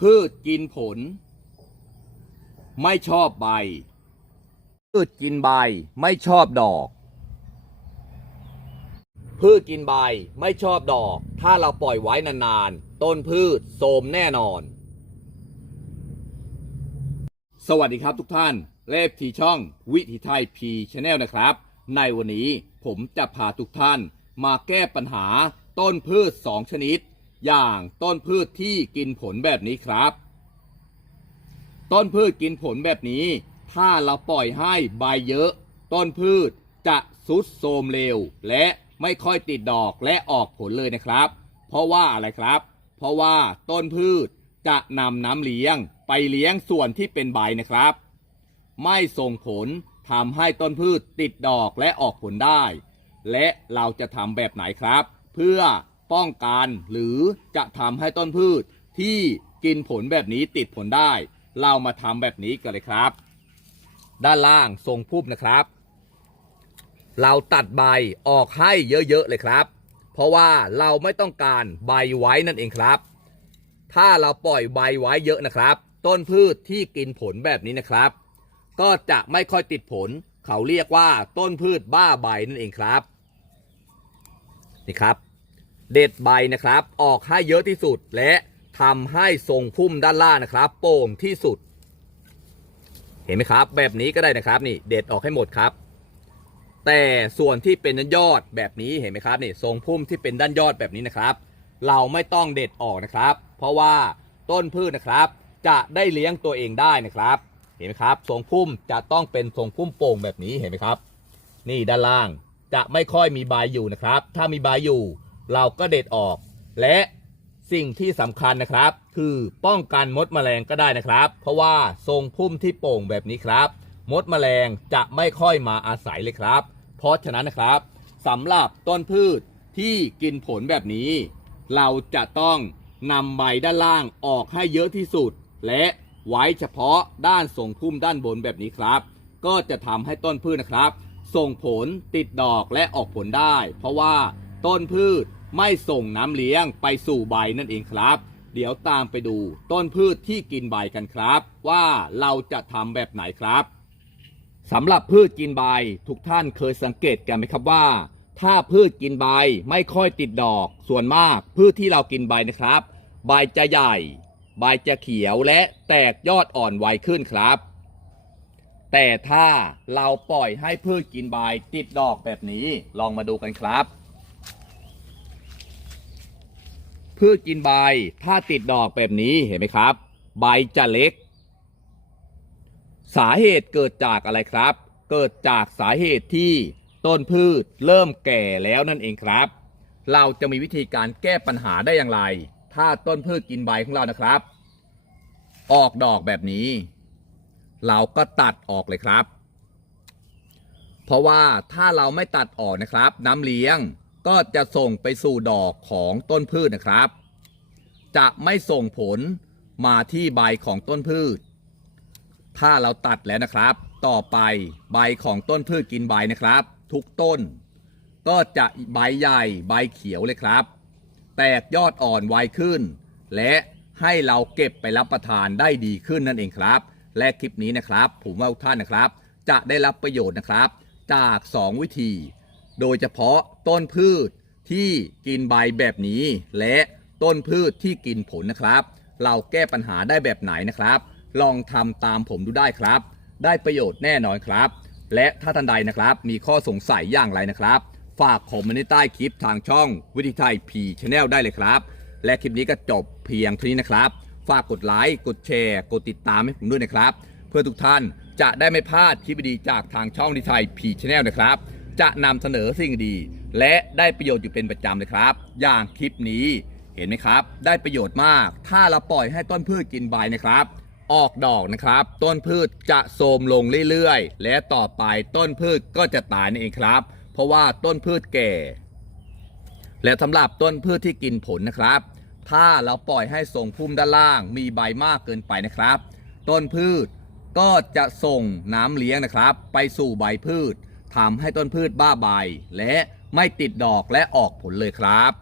พืชกินผล ไม่ชอบใบ พืชกินใบไม่ชอบดอก พืชกินใบไม่ชอบดอก ถ้าเราปล่อยไว้นานๆ ต้นพืชโทมแน่นอน สวัสดีครับทุกท่าน เลฟทีช่องวิถีไทยพีชแนลนะครับ ในวันนี้ผมจะพาทุกท่านมาแก้ปัญหาต้นพืช 2 ชนิด อย่างต้นพืชที่กินผลแบบนี้ครับ ต้นพืชกินผลแบบนี้ ถ้าเราปล่อยให้ใบเยอะ ต้นพืชจะสุดโทมเร็ว และไม่ค่อยติดดอกและออกผลเลยนะครับ เพราะว่าอะไรครับ เพราะว่าต้นพืชจะนำน้ำเลี้ยงไปเลี้ยงส่วนที่เป็นใบนะครับ ไม่ส่งผลทำให้ต้นพืชติดดอกและออกผลได้ และเราจะทำแบบไหนครับ เพื่อ ป้องกันหรือจะทำให้ต้นพืชที่กินผลแบบนี้ติดผลได้ เรามาทำแบบนี้กันเลยครับ ด้านล่างทรงพุ่มนะครับ เราตัดใบออกให้เยอะๆเลยครับ เพราะว่าเราไม่ต้องการใบไว้นั่นเองครับ ถ้าเราปล่อยใบไว้เยอะนะครับ ต้นพืชที่กินผลแบบนี้นะครับ ก็จะไม่ค่อยติดผล เขาเรียกว่าต้นพืชบ้าใบนั่นเองครับนี่ครับ เด็ดใบนะครับ ออกให้เยอะที่สุดและทำให้ทรงพุ่มด้านล่างนะครับ โป่งที่สุด เห็นไหมครับ แบบนี้ก็ได้นะครับนี่เด็ดออกให้หมดครับ แต่ส่วนที่เป็นด้านยอดแบบนี้เห็นไหมครับนี่ทรงพุ่มที่เป็นด้านยอดแบบนี้นะครับ เราไม่ต้องเด็ดออกนะครับ เพราะว่าต้นพืชนะครับ จะได้เลี้ยงตัวเองได้นะครับ เห็นไหมครับทรงพุ่มจะต้องเป็นทรงพุ่มโป่งแบบนี้เห็นไหมครับ นี่ด้านล่างจะไม่ค่อยมีใบอยู่นะครับ ถ้ามีใบอยู่ เราก็เด็ดออก และสิ่งที่สำคัญนะครับ คือป้องกันมดแมลงก็ได้นะครับ เพราะว่าทรงพุ่มที่โป่งแบบนี้ครับ มดแมลงจะไม่ค่อยมาอาศัยเลยครับ เพราะฉะนั้นนะครับสำหรับต้นพืชที่กินผลแบบนี้ เราจะต้องนำใบด้านล่างออกให้เยอะที่สุด และไว้เฉพาะด้านทรงพุ่มด้านบนแบบนี้ครับ ก็จะทำให้ต้นพืชนะครับ ส่งผลติดดอกและออกผลได้ เพราะว่าต้นพืช ไม่ส่งน้ำเลี้ยงไปสู่ใบนั่นเองครับ เดี๋ยวตามไปดูต้นพืชที่กินใบกันครับ ว่าเราจะทำแบบไหนครับสำหรับพืชกินใบทุกท่านเคยสังเกตกันไหมครับว่า ถ้าพืชกินใบไม่ค่อยติดดอก ส่วนมากพืชที่เรากินใบนะครับ ใบจะใหญ่ ใบจะเขียวและแตกยอดอ่อนไวขึ้นครับ แต่ถ้าเราปล่อยให้พืชกินใบติดดอกแบบนี้ลองมาดูกันครับ พืชกินใบ ถ้าติดดอกแบบนี้เห็นไหมครับ ใบจะเล็ก สาเหตุเกิดจากอะไรครับ เกิดจากสาเหตุที่ต้นพืชเริ่มแก่แล้วนั่นเองครับ เราจะมีวิธีการแก้ปัญหาได้อย่างไร ถ้าต้นพืชกินใบของเรานะครับ ออกดอกแบบนี้ เราก็ตัดออกเลยครับ เพราะว่าถ้าเราไม่ตัดออกนะครับ น้ำเลี้ยง ก็จะส่งไปสู่ดอกของต้นพืชนะครับ จะไม่ส่งผลมาที่ใบของต้นพืช ถ้าเราตัดแล้วนะครับ ต่อไปใบของต้นพืชกินใบนะครับ ทุกต้น ก็จะใบใหญ่ใบเขียวเลยครับ แตกยอดอ่อนไวขึ้น และให้เราเก็บไปรับประทานได้ดีขึ้นนั่นเองครับ และคลิปนี้นะครับ ผมว่าทุกท่านนะครับ จะได้รับประโยชน์นะครับ จาก 2 วิธี โดยเฉพาะต้นพืชที่กินใบแบบนี้ และต้นพืชที่กินผลนะครับ เราแก้ปัญหาได้แบบไหนนะครับ ลองทำตามผมดูได้ครับ ได้ประโยชน์แน่นอนครับ และถ้าท่านใดนะครับ มีข้อสงสัยอย่างไรนะครับ ฝากคอมเมนต์ใต้คลิปทางช่องวิธีไทยพีชแนลได้เลยครับ และคลิปนี้ก็จบเพียงเท่านี้นะครับ ฝากกดไลค์กดแชร์ กดติดตามให้ผมด้วยนะครับ เพื่อทุกท่านจะได้ไม่พลาดคลิปดีๆจากทางช่องวิธีไทยพีชแนลนะครับ จะนำเสนอสิ่งดี และได้ประโยชน์อยู่เป็นประจำเลยครับ อย่างคลิปนี้เห็นไหมครับ ได้ประโยชน์มาก ถ้าเราปล่อยให้ต้นพืชกินใบนะครับ ออกดอกนะครับ ต้นพืชจะโทรมลงเรื่อยๆ และต่อไปต้นพืชก็จะตายนั่นเองครับ เพราะว่าต้นพืชแก่ และสำหรับต้นพืชที่กินผลนะครับ ถ้าเราปล่อยให้ส่งพุ่มด้านล่าง มีใบมากเกินไปนะครับ ต้นพืชก็จะส่งน้ำเลี้ยงนะครับ ไปสู่ใบพืช ทำให้ต้นพืชบ้าใบและไม่ติดดอกและออกผลเลยครับ